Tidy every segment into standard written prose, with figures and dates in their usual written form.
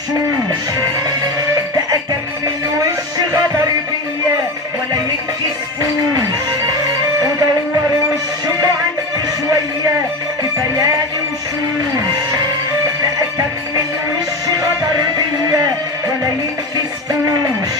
وشوش، ده كان من وش غدر بيا ولا ينكسفوش، ودور وشه عندي شوية كفاياني وشوش، ده كان من وش غدر بيا ولا ينكسفوش.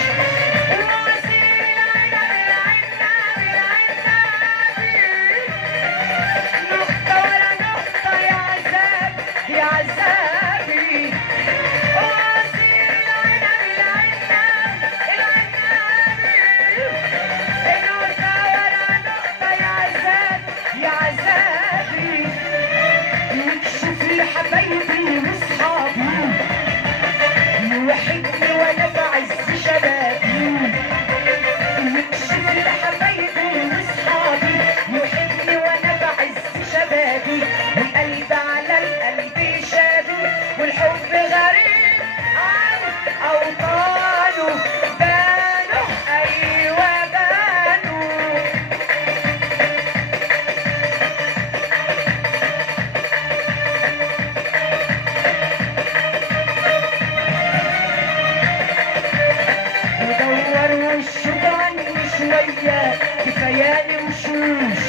كفاياني وشوش،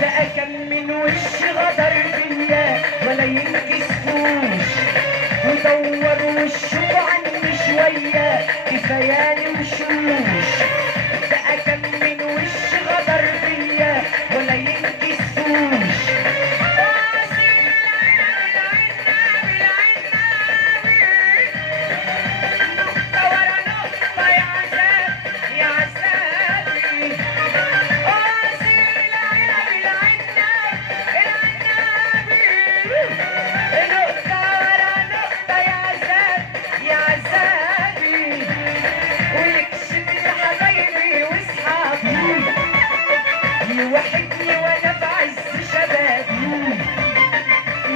ده كان من وش غدر بيا ولا ينكسفوش، ودور وشه عني شوية كفاياني وشوش، ده كان من وش غدر بيا ولا ينكسفوش. يوحدني وانا بعز شبابي،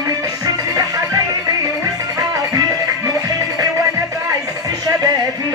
يكشف لحبايبي واصحابي، يوحدني وانا بعز شبابي.